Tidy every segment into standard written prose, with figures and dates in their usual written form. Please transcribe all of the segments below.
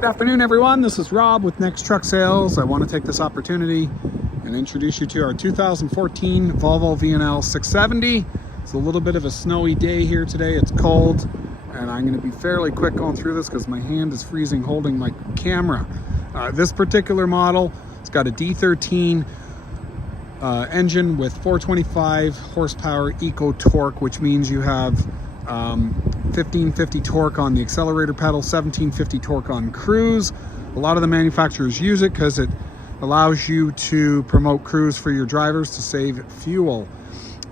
Good afternoon, everyone. This is Rob with Next Truck Sales. I want to take this opportunity and introduce you to our 2014 Volvo VNL670. It's a little bit of a snowy day here today. It's cold, and I'm going to be fairly quick going through this because my hand is freezing holding my camera. This particular model, it's got a D13 engine with 425 horsepower eco torque, which means you have 1550 torque on the accelerator pedal, 1750 torque on cruise. A lot of the manufacturers use it because it allows you to promote cruise for your drivers to save fuel.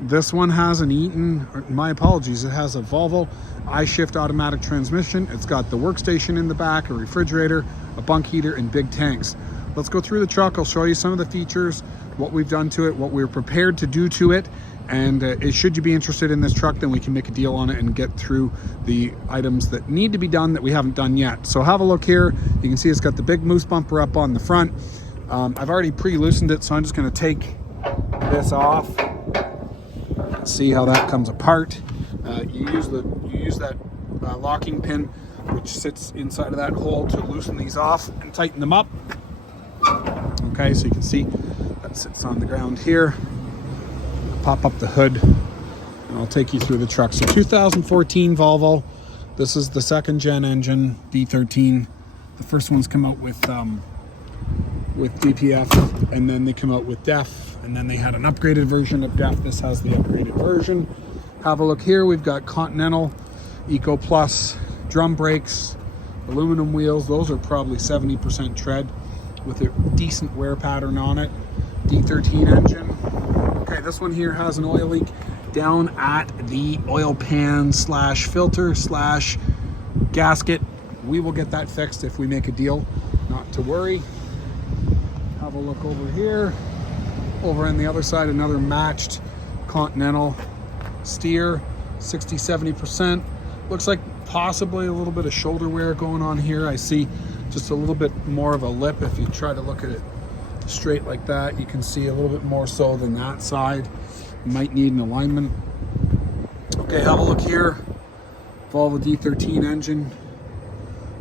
This one has an Eaton, my apologies, it has a Volvo iShift automatic transmission. It's got the Workstation in the back, a refrigerator, a bunk heater, and big tanks. Let's go through the truck. I'll show you some of the features, what we've done to it, what we're prepared to do to it, and should you be interested in this truck, then we can make a deal on it and get through the items that need to be done that we haven't done yet. So have a look here. You can see it's got the big moose bumper up on the front. I've already pre-loosened it, so I'm just going to take this off. See how that comes apart. You use that locking pin, which sits inside of that hole, to loosen these off and tighten them up. Okay, so you can see that sits on the ground here. Pop up the hood and I'll take you through the truck. So 2014 Volvo. This is the second gen engine, D13. The first ones come out with DPF, and then they come out with DEF, and then they had an upgraded version of DEF. This has the upgraded version. Have a look here. We've got Continental Eco Plus drum brakes, aluminum wheels. Those are probably 70% tread with a decent wear pattern on it. D13 engine. Okay, this one here has an oil leak down at the oil pan slash filter slash gasket. We will get that fixed if we make a deal, not to worry. Have a look over here. Over on the other side, another matched Continental steer, 60-70%. Looks like possibly a little bit of shoulder wear going on here. I see just a little bit more of a lip. If you try to look at it straight like that, you can see a little bit more so than that side. You might need an alignment. Okay, have a look here. Volvo D13 engine.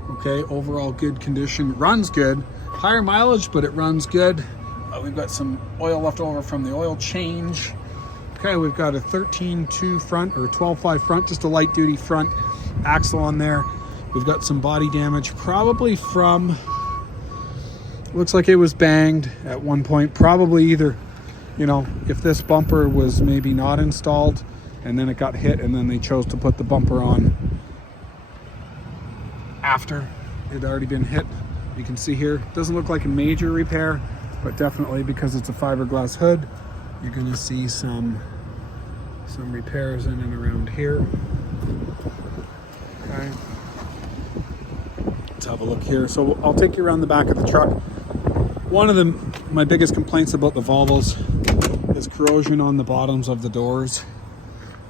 Okay, overall good condition. Runs good. Higher mileage, but it runs good. We've got some oil left over from the oil change. Okay, we've got a 13.2 front, or 12.5 front, just a light duty front axle on there. We've got some body damage, probably from, looks like it was banged at one point. Probably either, if this bumper was maybe not installed and then it got hit and then they chose to put the bumper on after it had already been hit. You can see here, doesn't look like a major repair, but definitely because it's a fiberglass hood, you're going to see some repairs in and around here. Okay. Let's have a look here. So I'll take you around the back of the truck. One of my biggest complaints about the Volvos is corrosion on the bottoms of the doors.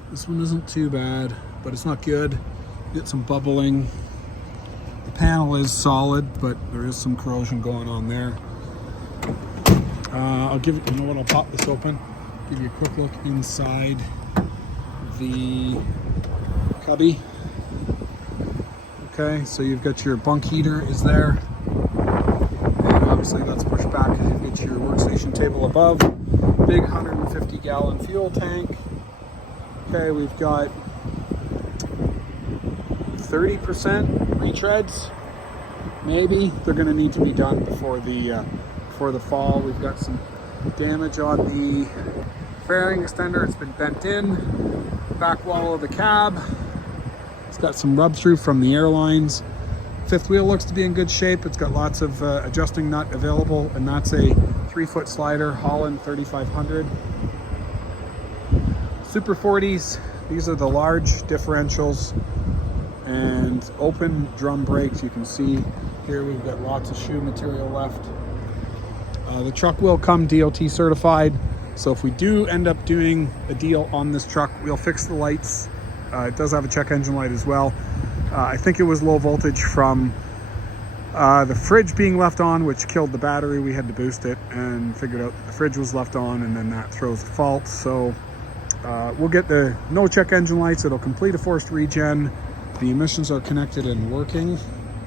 This one isn't too bad, but it's not good. Get some bubbling. The panel is solid, but there is some corrosion going on there. I'll give it, I'll pop this open, give you a quick look inside the cubby. Okay, so you've got your bunk heater is there, and obviously that's pushed back because you've got your workstation table above. Big 150 gallon fuel tank. Okay, we've got 30% retreads. Maybe they're going to need to be done before the fall. We've got some damage on the fairing extender. It's been bent in. Back wall of the cab. It's got some rub through from the airlines. Fifth wheel looks to be in good shape. It's got lots of adjusting nut available, and that's a 3-foot slider, Holland 3500. Super 40s. These are the large differentials and open drum brakes. You can see here we've got lots of shoe material left. The truck will come DOT certified, so if we do end up doing a deal on this truck, we'll fix the lights. It does have a check engine light as well. I think it was low voltage from the fridge being left on, which killed the battery. We had to boost it and figured out the fridge was left on, and then that throws the fault. So we'll get the no check engine lights. It'll complete a forced regen. The emissions are connected and working.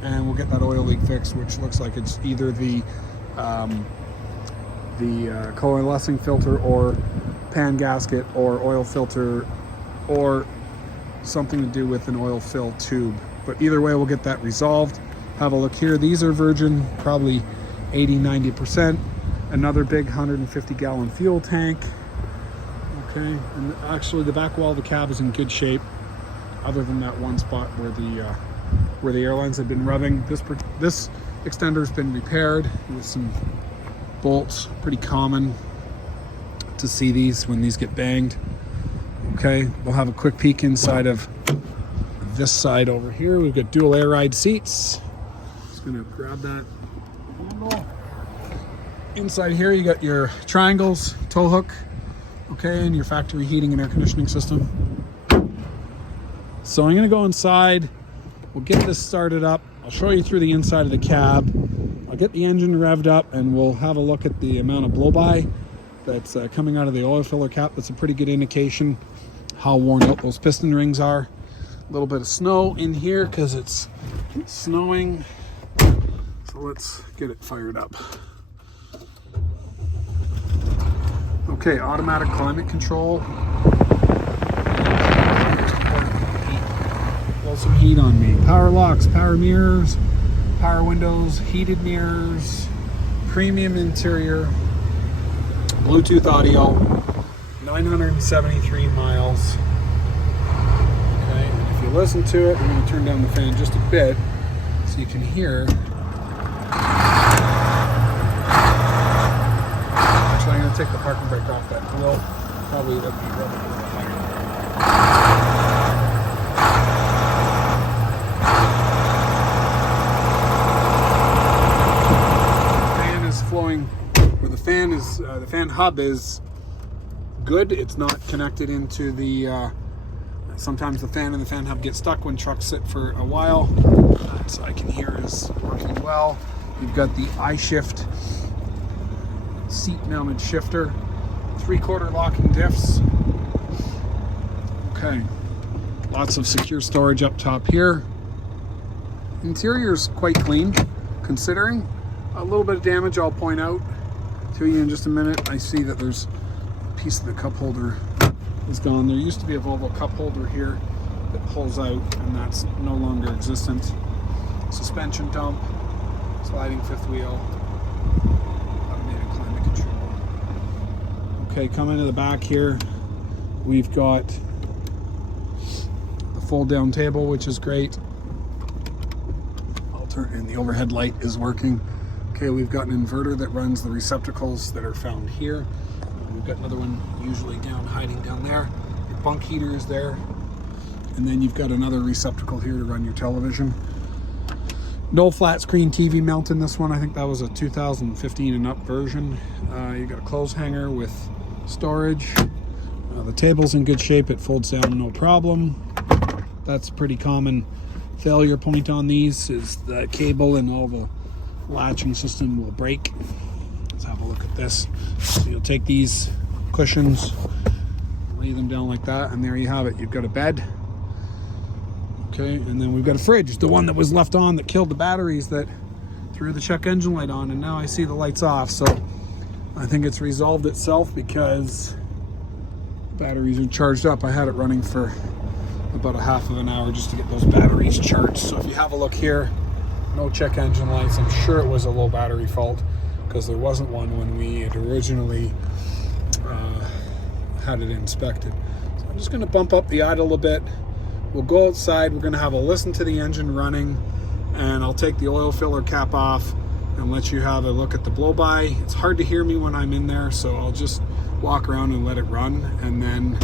and we'll get that oil leak fixed, which looks like it's either the coalescing filter or pan gasket or oil filter or something to do with an oil fill tube. But either way, we'll get that resolved. Have a look here. These are virgin, probably 80-90%. Another big 150-gallon fuel tank. Okay, and actually the back wall of the cab is in good shape, other than that one spot where the airlines have been rubbing. This extender's been repaired with some bolts. Pretty common to see these when these get banged. Okay, we'll have a quick peek inside of this side over here. We've got dual air ride seats. Just gonna grab that handle. Inside here you got your triangles, tow hook, okay, and your factory heating and air conditioning system. So I'm gonna go inside, we'll get this started up. I'll show you through the inside of the cab. I'll get the engine revved up and we'll have a look at the amount of blow-by that's coming out of the oil filler cap. That's a pretty good indication how worn out those piston rings are. A little bit of snow in here because it's snowing. So let's get it fired up. Okay, automatic climate control. Blow some heat on me. Power locks, power mirrors, power windows, heated mirrors, premium interior, Bluetooth audio, 973 miles. Okay, and if you listen to it, I'm going to turn down the fan just a bit so you can hear. Actually, I'm going to take the parking brake off that. Will probably be higher. Flowing where the fan is, the fan hub is good. It's not connected into the sometimes the fan and the fan hub get stuck when trucks sit for a while. So I can hear is working well. You've got the iShift seat mounted shifter, 3/4 locking diffs. Okay, lots of secure storage up top here. Interior's quite clean considering. A little bit of damage I'll point out to you in just a minute. I see that there's a piece of the cup holder is gone. There used to be a Volvo cup holder here that pulls out, and that's no longer existent. Suspension dump, sliding fifth wheel, automated climate control. Okay, coming to the back here, we've got the fold down table, which is great. And the overhead light is working. Okay, we've got an inverter that runs the receptacles that are found here. We've got another one usually hiding down there. Your bunk heater is there. And then you've got another receptacle here to run your television. No flat screen TV mount in this one. I think that was a 2015 and up version. You've got a clothes hanger with storage. The table's in good shape. It folds down no problem. That's pretty common failure point on these is the cable and all the latching system will break. Let's have a look at this. So you'll take these cushions, lay them down like that, and there you have it. You've got a bed. Okay, and then we've got a fridge, the one that was left on that killed the batteries that threw the check engine light on, and now I see the lights off. So I think it's resolved itself because batteries are charged up. I had it running for about a half of an hour just to get those batteries charged. So if you have a look here, no check engine lights. I'm sure it was a low battery fault because there wasn't one when we had originally had it inspected. So I'm just going to bump up the idle a bit. We'll go outside. We're going to have a listen to the engine running, and I'll take the oil filler cap off and let you have a look at the blow-by. It's hard to hear me when I'm in there, so I'll just walk around and let it run and then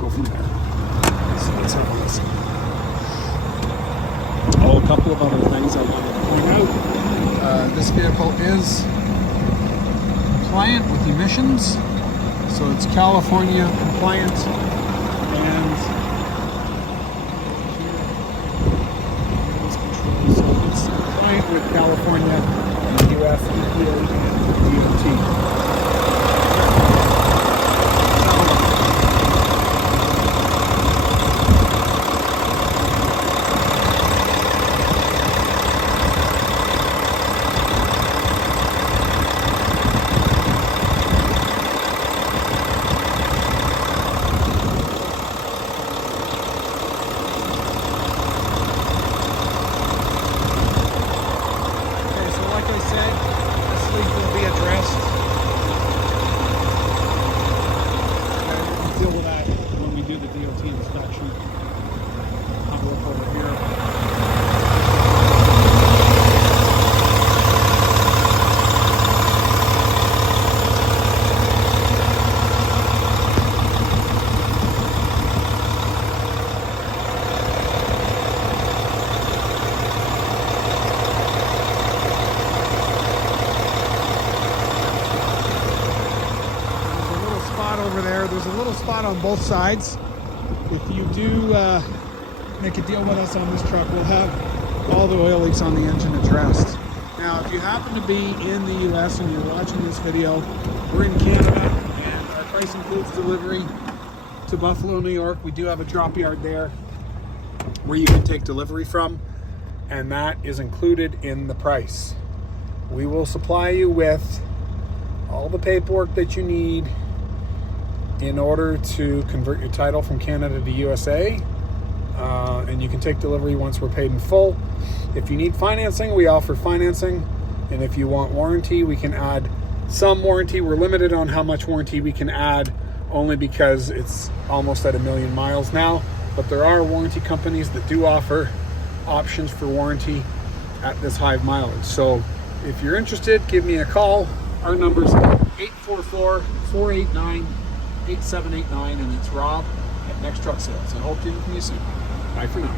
go from there. So let's have a listen. Oh, a couple of other things I wanted to point out. This vehicle is compliant with emissions, so it's California compliant, and so it's compliant with California and US EPA and DOT. there's a little spot on both sides. If you do make a deal with us on this truck, we'll have all the oil leaks on the engine addressed. Now, if you happen to be in the US and you're watching this video, we're in Canada, and our price includes delivery to Buffalo, New York. We do have a drop yard there where you can take delivery from, and that is included in the price. We will supply you with all the paperwork that you need in order to convert your title from Canada to USA, and you can take delivery once we're paid in full. If you need financing, we offer financing, and if you want warranty, we can add some warranty. We're limited on how much warranty we can add, only because it's almost at 1 million miles now, but there are warranty companies that do offer options for warranty at this high mileage. So if you're interested, give me a call. Our number's 844-489-8789, and it's Rob at Next Truck Sales. I hope to hear from you soon. Bye for now.